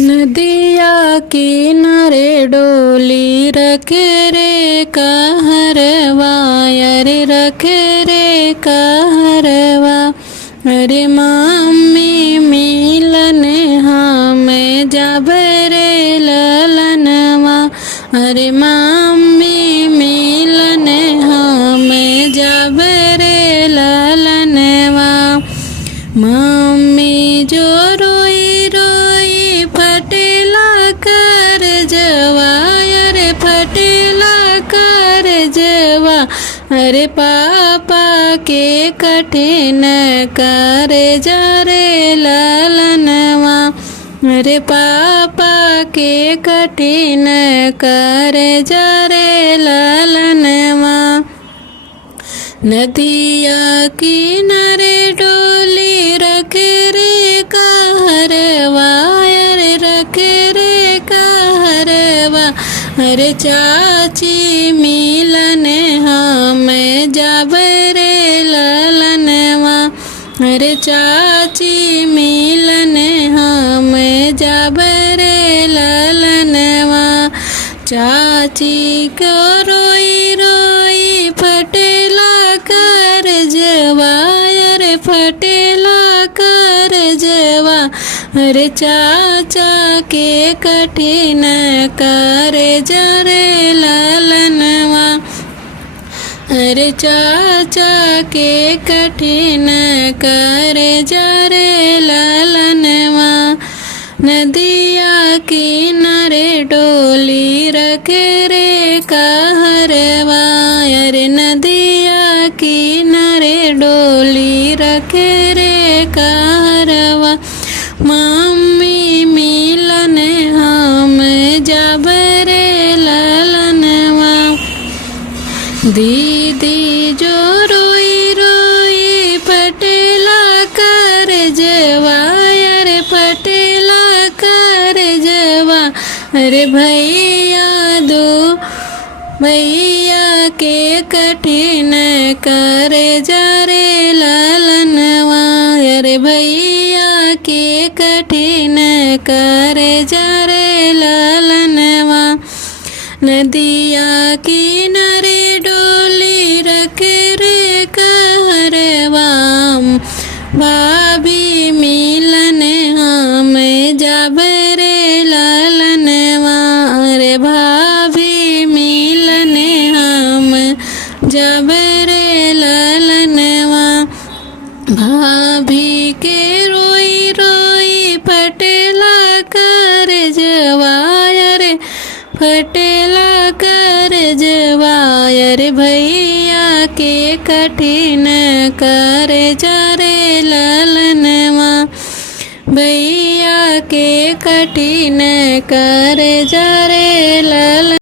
नदिया किनारे डोली रखे रे कहरवा, अरे रखे रे कहरवा। अरे मम्मी मिलन हमें जाबे रे ललनवा, अरे मम्मी मिलन हमें जाबे रे ललनवा। मम्मी जो रोई रोई फटेला कर जवा, अरे फटेला कर जवा। अरे पापा के कठिन करे जा रे ललनवा, अरे पापा के कठिन करे जा रे ललनवा। नदिया किनारे डोली रखे रे कहरवा, अरे रखे रे कहरवा। अरे चाची मिलन हमें जाबे रे ललनवा, अरे चाची मिलन हमें जाबे रे ललनवा। चाची को रोई रोई फटेला कर जवा, अरे फटेला कर जवा। अरे चाचा के कठिन करे जा रे ललनवा, अरे चाचा के कठिन करे जा रे ललनवा। नदिया किनारे डोली रखे रे कहरवा, अरे नदिया किनारे डोली रखे रे कहरवा। मम्मी मिलन हम जाबे रे ललनवा। दीदी जो रोई रोई फटेला कर जवा, अरे फटेला कर जवा। अरे भैया दो भैया के कठिन करे जा रे ललनवा, अरे भैया के कठिन करे जा रे ललनवा। नदिया किनारे डोली रखे रे कहरवा, भाभी मिलन हमें जाबे रे ललनवा, अरे भाभी मिलन हम जाबे रे ललनवा। भाभी के रोई रोई फटेला कर जवा, अरे फटेला कर जवा। अरे भैया के कठिन करे जा रे ललनवा, भैया के कठिन करे जा रे ललन।